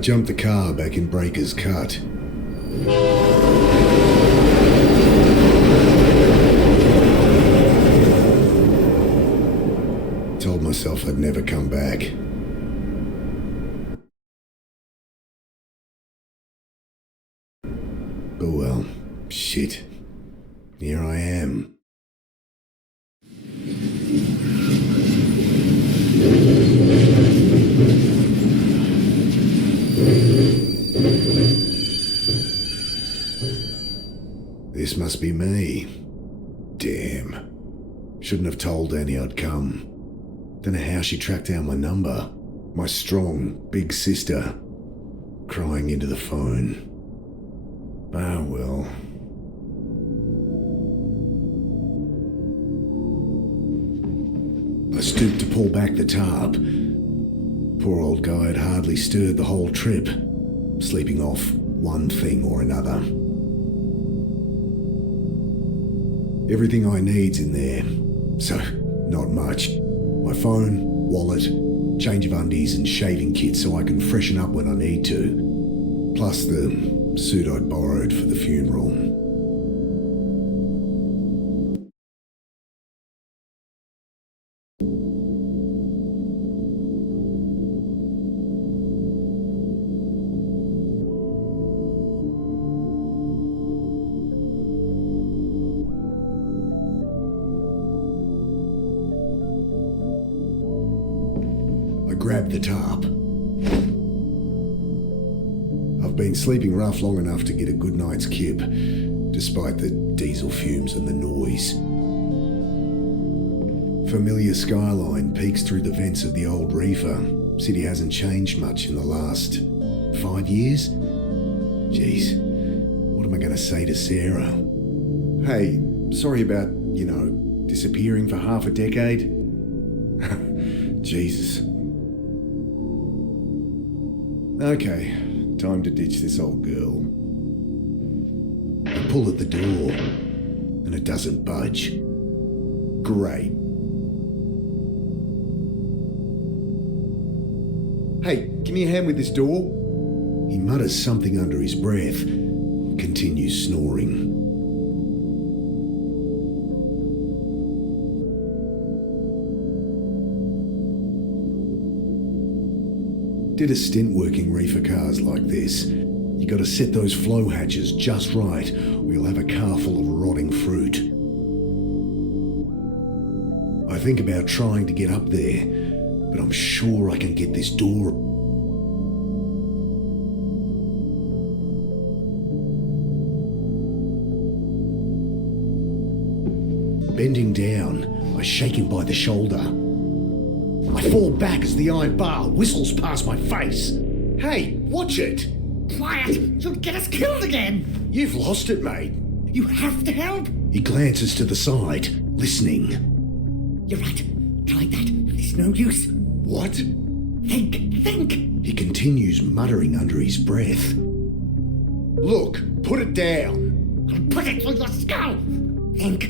jumped the car back in Breaker's Cut. Told myself I'd never come back. Oh well, shit. Here I am. This must be me. Damn. Shouldn't have told Annie I'd come. Don't know how she tracked down my number. My strong, big sister. Crying into the phone. Ah, well. I stooped to pull back the tarp. Poor old guy had hardly stirred the whole trip, sleeping off one thing or another. Everything I need's in there, so not much. My phone, wallet, change of undies and shaving kit so I can freshen up when I need to. Plus the suit I'd borrowed for the funeral. I grabbed the tarp. I've been sleeping rough long enough to get a good night's kip, despite the diesel fumes and the noise. Familiar skyline peeks through the vents of the old reefer. City hasn't changed much in the last 5 years. Jeez, what am I going to say to Sarah? Hey, sorry about, disappearing for half a decade. Jesus. Okay, time to ditch this old girl. I pull at the door, and it doesn't budge. Great. Hey, give me a hand with this door. He mutters something under his breath, continues snoring. Did a stint working reefer cars like this. You gotta set those flow hatches just right, or you'll have a car full of rotting fruit. I think about trying to get up there, but I'm sure I can get this door. Bending down, I shake him by the shoulder. I fall back as the iron bar whistles past my face. Hey, watch it! Quiet! You'll get us killed again! You've lost it, mate. You have to help! He glances to the side, listening. You're right. Tried that. It's no use. What? Think! He continues muttering under his breath. Look, put it down. I'll put it through your skull! Think!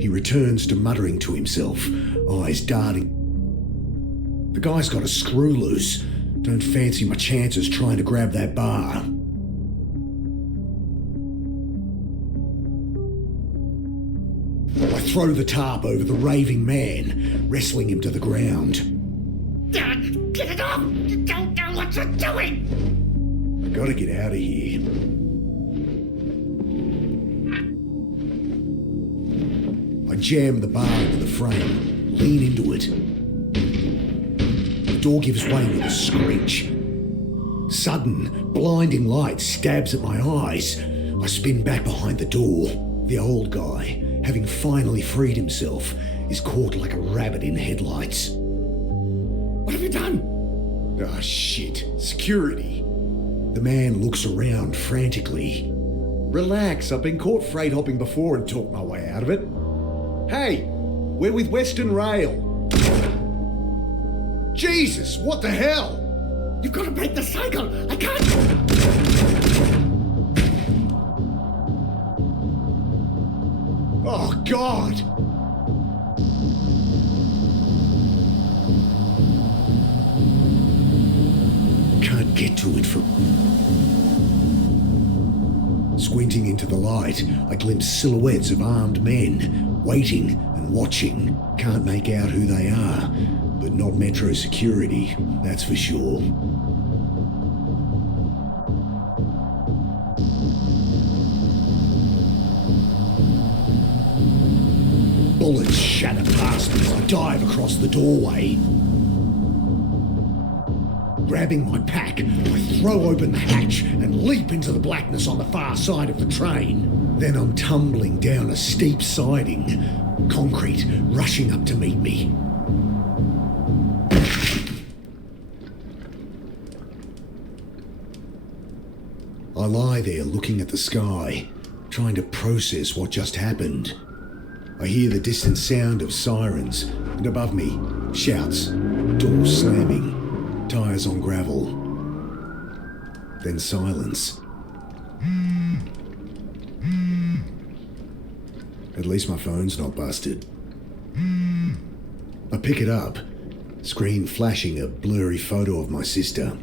He returns to muttering to himself, eyes darting. The guy's got a screw loose. Don't fancy my chances trying to grab that bar. I throw the tarp over the raving man, wrestling him to the ground. Dad, get it off! You don't know what you're doing! I gotta get out of here. I jam the bar into the frame, lean into it. The door gives way with a screech. Sudden, blinding light stabs at my eyes. I spin back behind the door. The old guy, having finally freed himself, is caught like a rabbit in headlights. What have you done? Ah, shit. Security. The man looks around frantically. Relax, I've been caught freight hopping before and talked my way out of it. Hey, we're with Western Rail. Jesus, what the hell? You've got to break the cycle! I can't! Oh, God! Can't get to it from... Squinting into the light, I glimpse silhouettes of armed men, waiting and watching. Can't make out who they are, but not Metro security, that's for sure. Bullets shatter past me as I dive across the doorway. Grabbing my pack, I throw open the hatch and leap into the blackness on the far side of the train. Then I'm tumbling down a steep siding, concrete rushing up to meet me. I lie there looking at the sky, trying to process what just happened. I hear the distant sound of sirens, and above me, shouts, doors slamming, tyres on gravel. Then silence. At least my phone's not busted. I pick it up, screen flashing a blurry photo of my sister.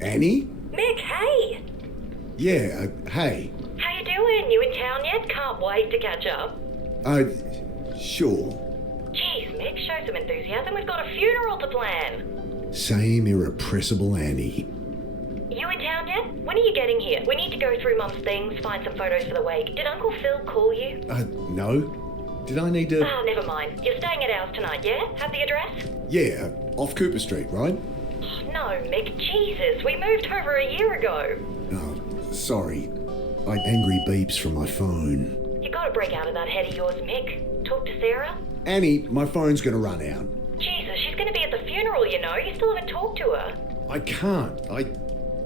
Annie? Mick, hey! Yeah, hey. How you doing? You in town yet? Can't wait to catch up. Sure. Jeez, Mick, show some enthusiasm. We've got a funeral to plan. Same irrepressible Annie. You in town yet? When are you getting here? We need to go through Mum's things, find some photos for the wake. Did Uncle Phil call you? No. Did I need to... Oh, never mind. You're staying at ours tonight, yeah? Have the address? Yeah, off Cooper Street, right? Oh, no, Mick, Jesus. We moved over a year ago. Oh, sorry. Angry beeps from my phone. You gotta break out of that head of yours, Mick. Talk to Sarah? Annie, my phone's gonna run out. Jesus, she's gonna be at the funeral, you know. You still haven't talked to her. I can't.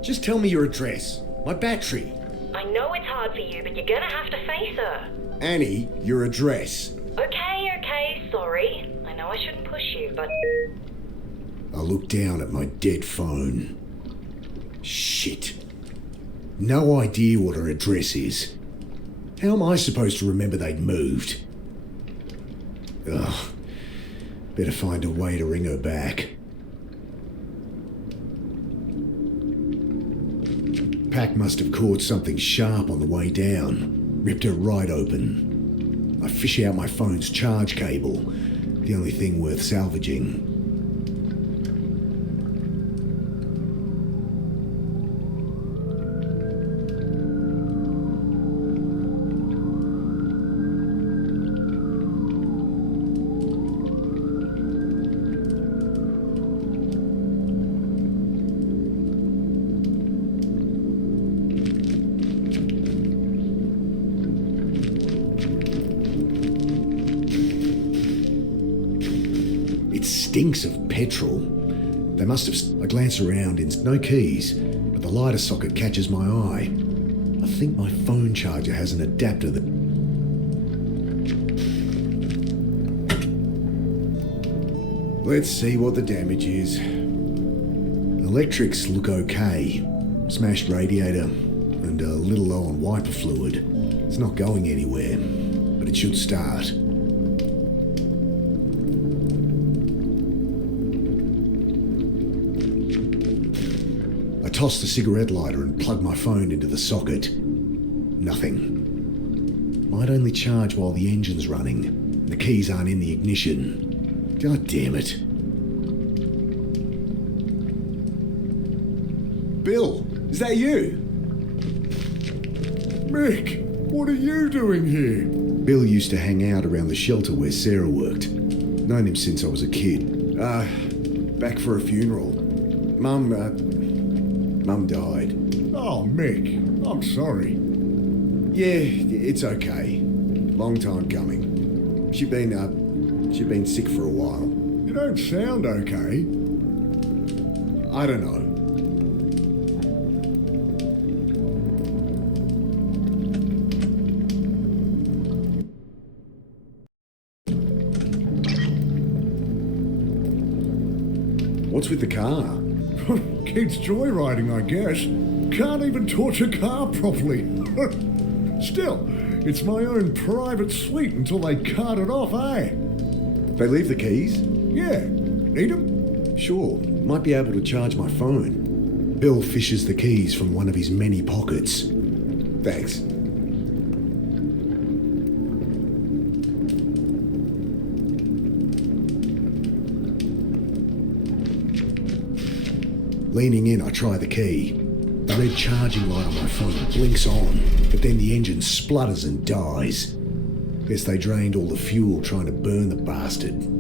Just tell me your address. My battery. I know it's hard for you, but you're gonna have to face her. Annie, your address. Okay, sorry. I know I shouldn't push you, but... I look down at my dead phone. Shit. No idea what her address is. How am I supposed to remember they'd moved? Ugh. Better find a way to ring her back. Pack must have caught something sharp on the way down. Ripped her right open. I fish out my phone's charge cable. The only thing worth salvaging. Stinks of petrol. They must have... I glance around, no keys, but the lighter socket catches my eye. I think my phone charger has an adapter that... Let's see what the damage is. Electrics look okay. Smashed radiator and a little low on wiper fluid. It's not going anywhere, but it should start. Toss the cigarette lighter and plug my phone into the socket. Nothing. Might only charge while the engine's running. The keys aren't in the ignition. God damn it. Bill, is that you? Mick, what are you doing here? Bill used to hang out around the shelter where Sarah worked. Known him since I was a kid. Back for a funeral. Mum died. Oh, Mick, I'm sorry. Yeah, it's okay. Long time coming. She'd been sick for a while. You don't sound okay. I don't know. What's with the car? Kids joyriding, I guess. Can't even torch a car properly. Still, it's my own private suite until they cart it off, eh? They leave the keys? Yeah. Need 'em? Sure. Might be able to charge my phone. Bill fishes the keys from one of his many pockets. Thanks. Leaning in, I try the key. The red charging light on my phone blinks on, but then the engine splutters and dies. Guess they drained all the fuel trying to burn the bastard.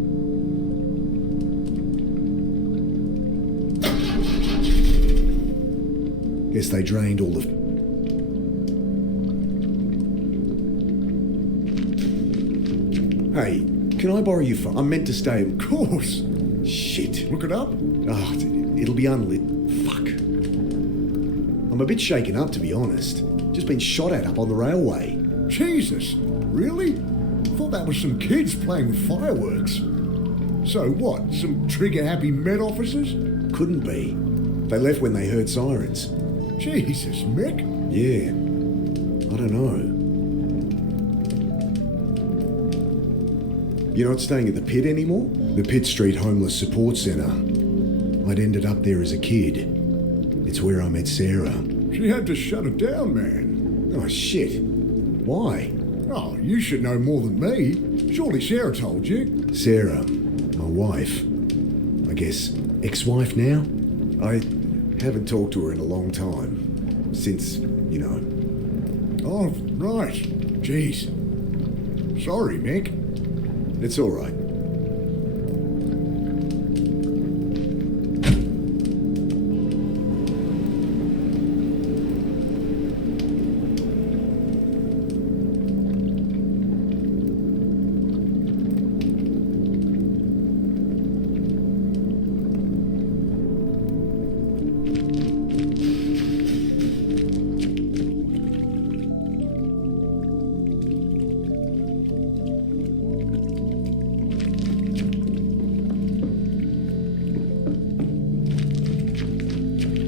Guess they drained all the... Hey, can I borrow your phone? I'm meant to stay... Of course. Shit. Look it up. Oh, it'll be unlit. Fuck. I'm a bit shaken up, to be honest. Just been shot at up on the railway. Jesus. Really? Thought that was some kids playing with fireworks. So what? Some trigger-happy Met officers? Couldn't be. They left when they heard sirens. Jesus, Mick. Yeah. I don't know. You're not staying at the Pit anymore? The Pitt Street Homeless Support Centre. I'd ended up there as a kid. It's where I met Sarah. She had to shut it down, man. Oh, shit. Why? Oh, you should know more than me. Surely Sarah told you. Sarah, my wife. I guess ex-wife now? I haven't talked to her in a long time. Since, you know. Oh, right. Jeez. Sorry, Mick. It's all right.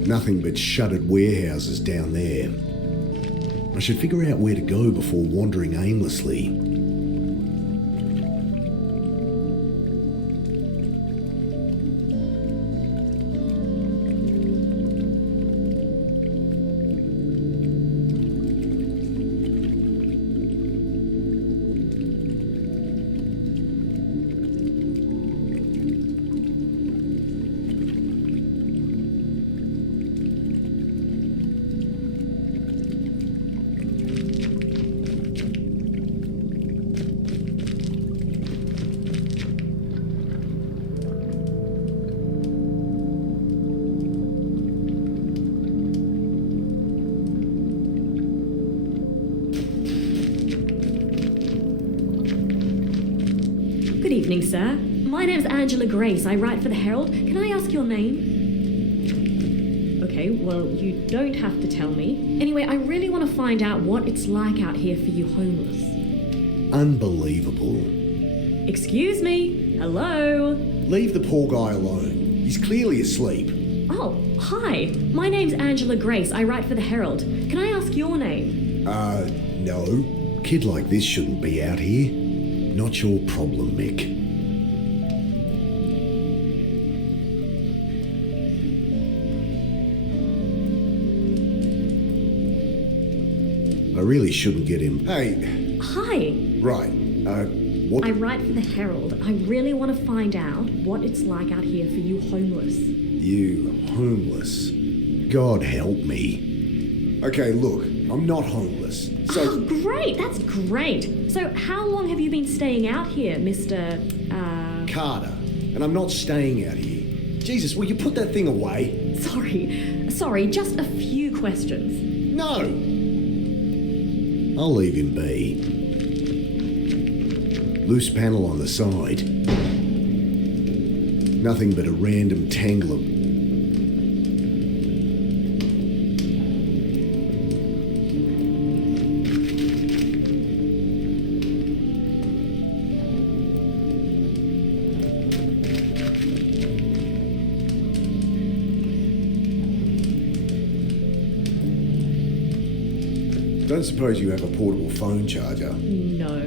Nothing but shuttered warehouses down there. I should figure out where to go before wandering aimlessly. Good evening, sir. My name's Angela Grace. I write for the Herald. Can I ask your name? Okay, well, you don't have to tell me. Anyway, I really want to find out what it's like out here for you homeless. Unbelievable. Excuse me? Hello? Leave the poor guy alone. He's clearly asleep. Oh, hi. My name's Angela Grace. I write for the Herald. Can I ask your name? No. Kid like this shouldn't be out here. Not your problem, Mick. I really shouldn't get him. Hey. Hi. Right. What? I write for the Herald. I really want to find out what it's like out here for you homeless. You homeless? God help me. Okay, look, I'm not homeless. So... Oh, great. That's great. So how long have you been staying out here, Mr. Carter. And I'm not staying out here. Jesus, will you put that thing away? Sorry, just a few questions. No! I'll leave him be. Loose panel on the side. Nothing but a random tangle of... Don't suppose you have a portable phone charger? No.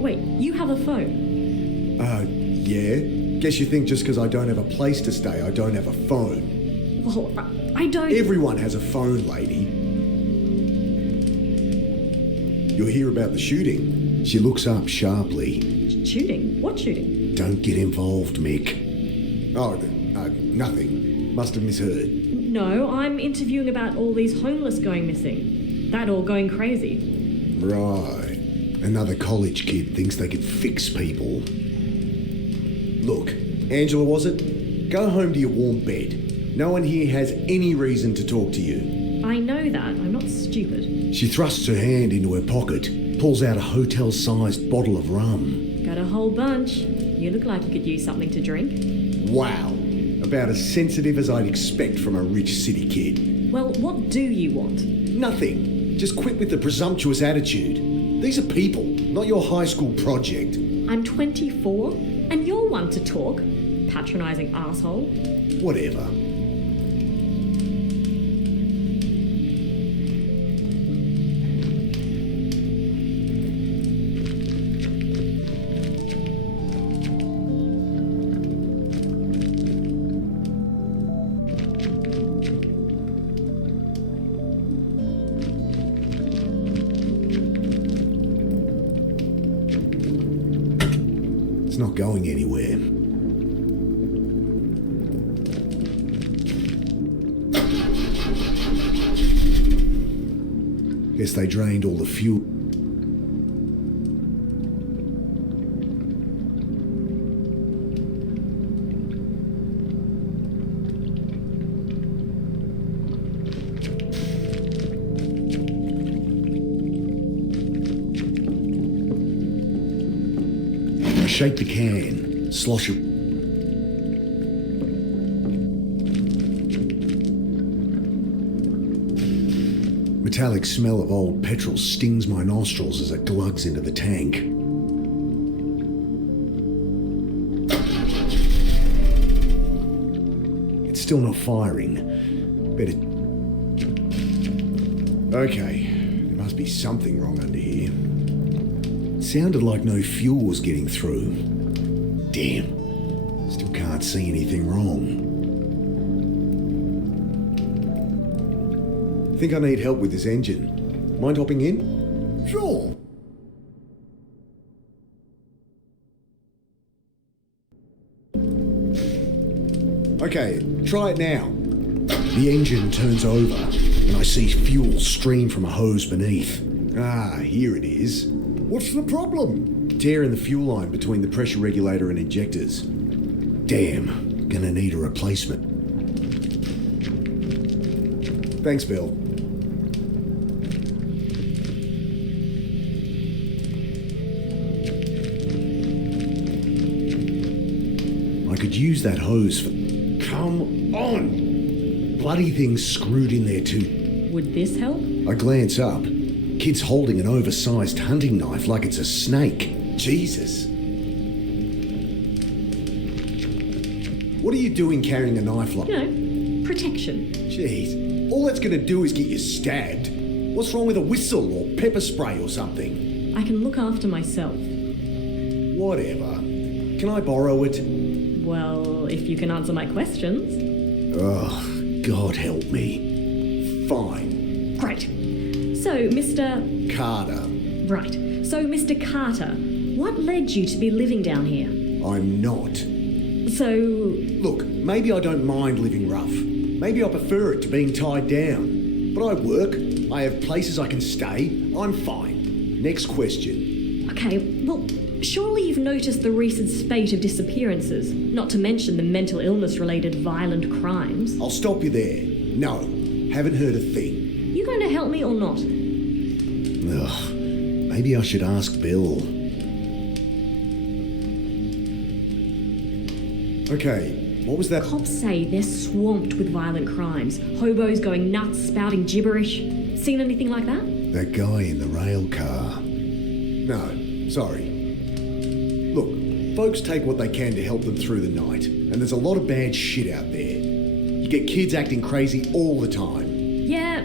Wait, you have a phone? Yeah. Guess you think just because I don't have a place to stay, I don't have a phone. Well, I don't... Everyone has a phone, lady. You'll hear about the shooting. She looks up sharply. Shooting? What shooting? Don't get involved, Mick. Oh, nothing. Must have misheard. No, I'm interviewing about all these homeless going missing. That all going crazy. Right. Another college kid thinks they could fix people. Look, Angela, was it? Go home to your warm bed. No one here has any reason to talk to you. I know that. I'm not stupid. She thrusts her hand into her pocket, pulls out a hotel-sized bottle of rum. Got a whole bunch. You look like you could use something to drink. Wow. About as sensitive as I'd expect from a rich city kid. Well, what do you want? Nothing. Just quit with the presumptuous attitude. These are people, not your high school project. I'm 24, and you're one to talk. Patronising asshole. Whatever. It's not going anywhere. Guess they drained all the fuel. I shake the can, slosh it. Metallic smell of old petrol stings my nostrils as it glugs into the tank. It's still not firing. Better... Okay, there must be something wrong under here. It sounded like no fuel was getting through. Damn, still can't see anything wrong. Think I need help with this engine. Mind hopping in? Sure. Okay, try it now. The engine turns over, and I see fuel stream from a hose beneath. Ah, here it is. What's the problem? Tear in the fuel line between the pressure regulator and injectors. Damn, gonna need a replacement. Thanks, Bill. I could use that hose for... Come on! Bloody thing's screwed in there too. Would this help? I glance up. Kid's holding an oversized hunting knife like it's a snake. Jesus. What are you doing carrying a knife like... You know, protection. Jeez. All that's gonna do is get you stabbed. What's wrong with a whistle or pepper spray or something? I can look after myself. Whatever. Can I borrow it? Well, if you can answer my questions. Oh, God help me. Fine. Great. So, Mr. Carter. Right. So, Mr. Carter, what led you to be living down here? I'm not. So, Look, maybe I don't mind living rough. Maybe I prefer it to being tied down. But I work. I have places I can stay. I'm fine. Next question. okay, well, surely you've noticed the recent spate of disappearances, not to mention the mental illness-related violent crimes. I'll stop you there. No, haven't heard a thing. You going to help me or not? Ugh, maybe I should ask Bill. Okay, what was that? Cops say they're swamped with violent crimes. Hobos going nuts, spouting gibberish. Seen anything like that? That guy in the rail car. No, sorry. Look, folks take what they can to help them through the night, and there's a lot of bad shit out there. You get kids acting crazy all the time.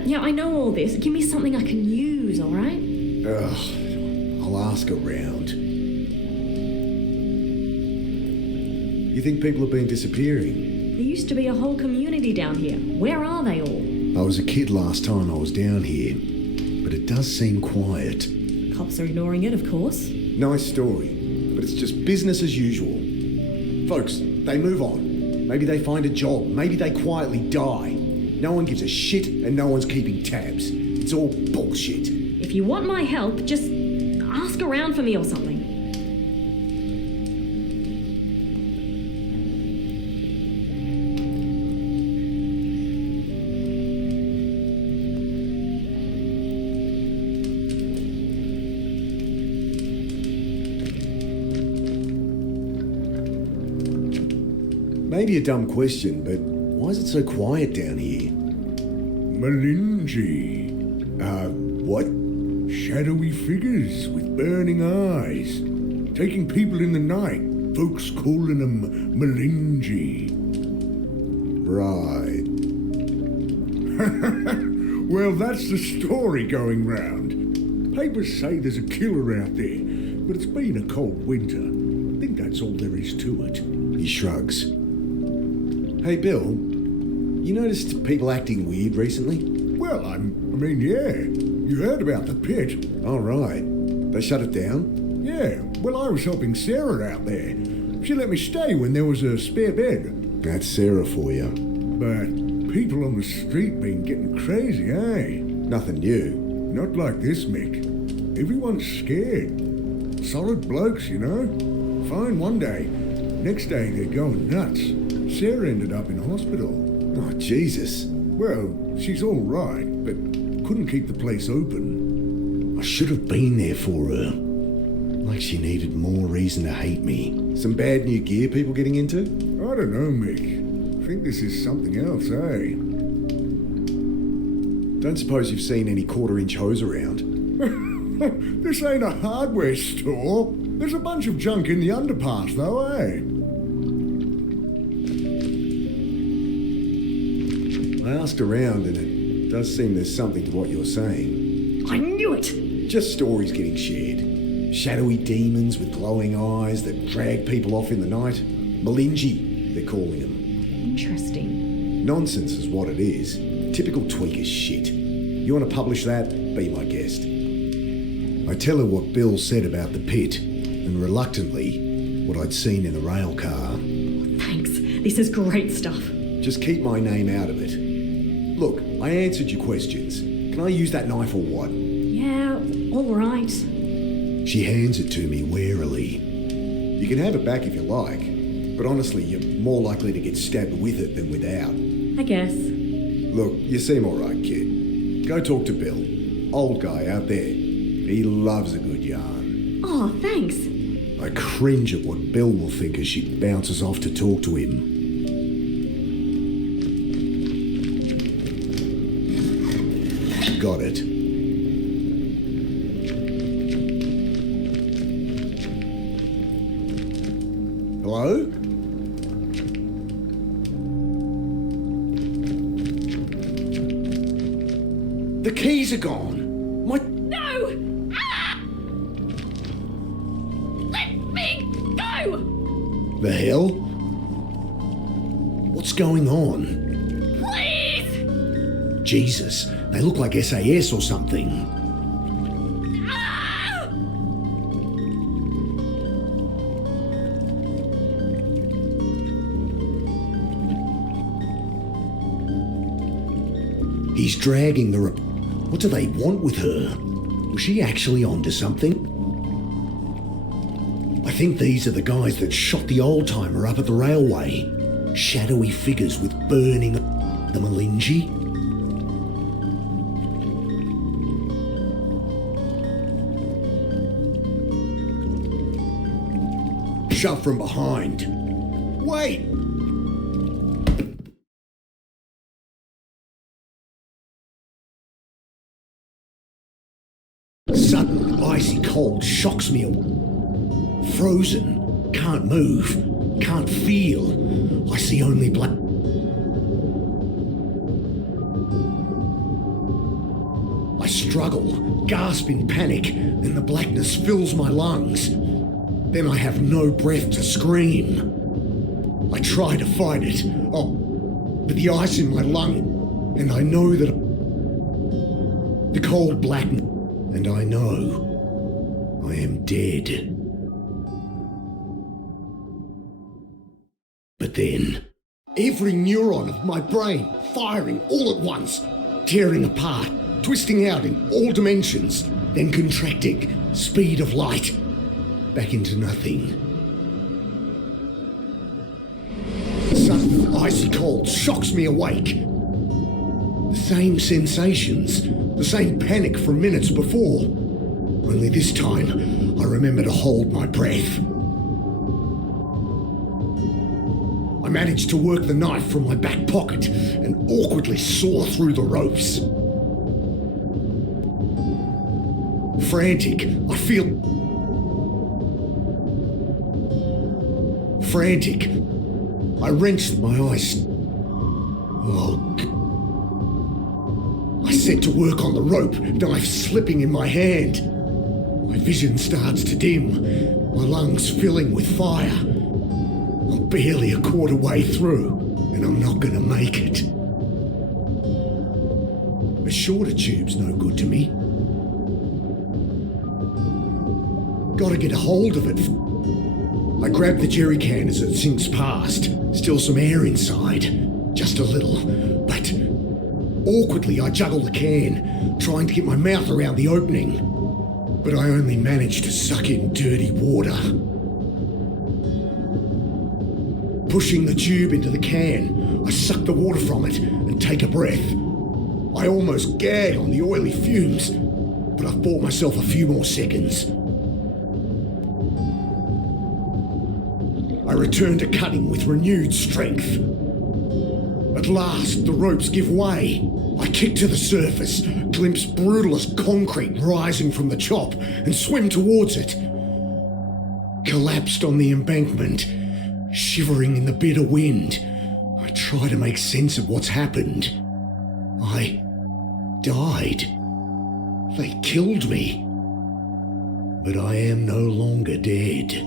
Yeah, I know all this. Give me something I can use, all right? Ugh, I'll ask around. You think people have been disappearing? There used to be a whole community down here. Where are they all? I was a kid last time I was down here, but it does seem quiet. Cops are ignoring it, of course. Nice story, but it's just business as usual. Folks, they move on. Maybe they find a job. Maybe they quietly die. No one gives a shit and no one's keeping tabs. It's all bullshit. If you want my help, just ask around for me or something. Maybe a dumb question, but why is it so quiet down here? Melingi. What? Shadowy figures with burning eyes. Taking people in the night. Folks calling them Melingi. Right. Well, that's the story going round. Papers say there's a killer out there, but it's been a cold winter. I think that's all there is to it. He shrugs. Hey, Bill, you noticed people acting weird recently? Well, I mean, yeah. You heard about the pit. All right. They shut it down? Yeah, well, I was helping Sarah out there. She let me stay when there was a spare bed. That's Sarah for you. But people on the street been getting crazy, eh? Nothing new. Not like this, Mick. Everyone's scared. Solid blokes, you know? Fine one day. Next day, they're going nuts. Sarah ended up in hospital. Oh, Jesus. Well, she's all right, but couldn't keep the place open. I should have been there for her. Like she needed more reason to hate me. Some bad new gear people getting into? I don't know, Mick. I think this is something else, eh? Don't suppose you've seen any quarter-inch hose around? This ain't a hardware store. There's a bunch of junk in the underpass, though, eh? I asked around and it does seem there's something to what you're saying. I knew it! Just stories getting shared. Shadowy demons with glowing eyes that drag people off in the night. Melingi, they're calling them. Interesting. Nonsense is what it is. Typical tweaker shit. You want to publish that? Be my guest. I tell her what Bill said about the pit, and reluctantly, what I'd seen in the rail car. Thanks. This is great stuff. Just keep my name out of it. Look, I answered your questions. Can I use that knife or what? Yeah, all right. She hands it to me warily. You can have it back if you like, but honestly, you're more likely to get stabbed with it than without. I guess. Look, you seem alright, kid. Go talk to Bill. Old guy out there. He loves a good yarn. Oh, thanks. I cringe at what Bill will think as she bounces off to talk to him. Got it. Hello? The keys are gone. My... No! Ah! Let me go! The hell? What's going on? Please! Jesus, they look like SAS or something. Ah! He's dragging the... What do they want with her? Was she actually onto something? I think these are the guys that shot the old-timer up at the railway. Shadowy figures with burning... The Melingi? Shove from behind. Wait! Sudden icy cold shocks me. Frozen. Can't move. Can't feel. I see only black. I struggle, gasp in panic, and the blackness fills my lungs. Then I have no breath to scream. I try to fight it. Oh, but the ice in my lung, and I know that the cold blackness, and I know I am dead. But then, every neuron of my brain firing all at once, tearing apart, twisting out in all dimensions, then contracting, speed of light, back into nothing. Sudden icy cold shocks me awake. The same sensations, the same panic from minutes before. Only this time, I remember to hold my breath. I managed to work the knife from my back pocket and awkwardly saw through the ropes. Frantic, I wrenched my eyes. I set to work on the rope, knife slipping in my hand. My vision starts to dim, my lungs filling with fire. I'm barely a quarter way through, and I'm not gonna make it. A shorter tube's no good to me. Gotta get a hold of it. I grab the jerry can as it sinks past. Still some air inside. Just a little, but awkwardly I juggle the can, trying to get my mouth around the opening. But I only manage to suck in dirty water. Pushing the tube into the can, I suck the water from it and take a breath. I almost gag on the oily fumes, but I've bought myself a few more seconds. I return to cutting with renewed strength. At last, the ropes give way. I kick to the surface, glimpse brutalist concrete rising from the chop, and swim towards it. Collapsed on the embankment, shivering in the bitter wind, I try to make sense of what's happened. I died. They killed me. But I am no longer dead.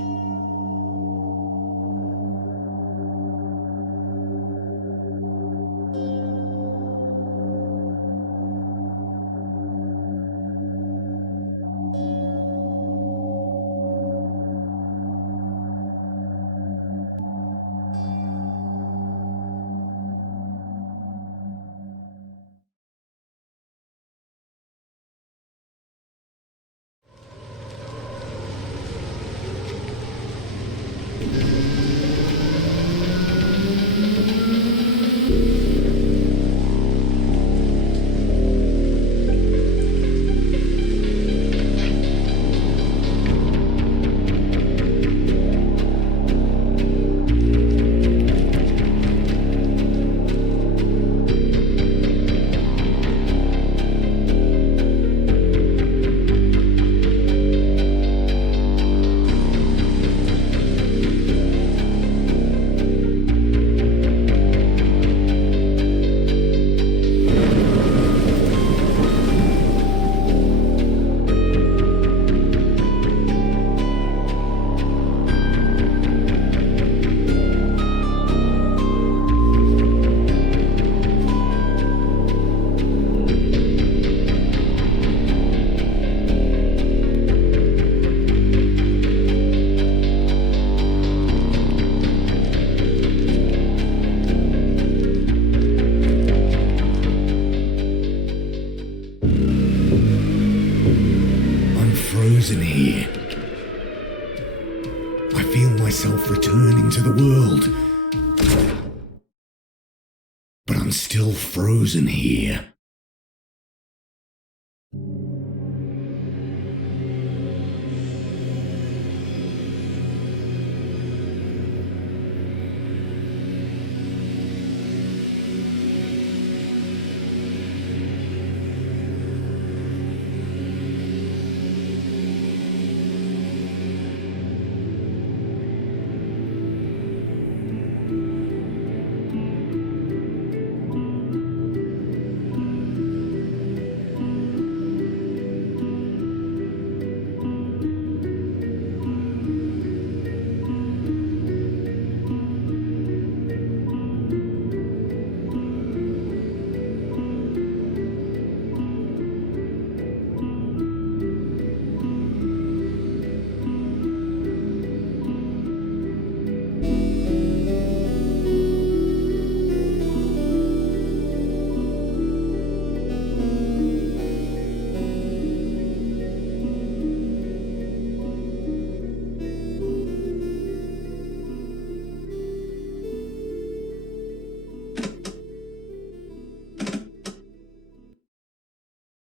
Frozen here. I feel myself returning to the world. But I'm still frozen here.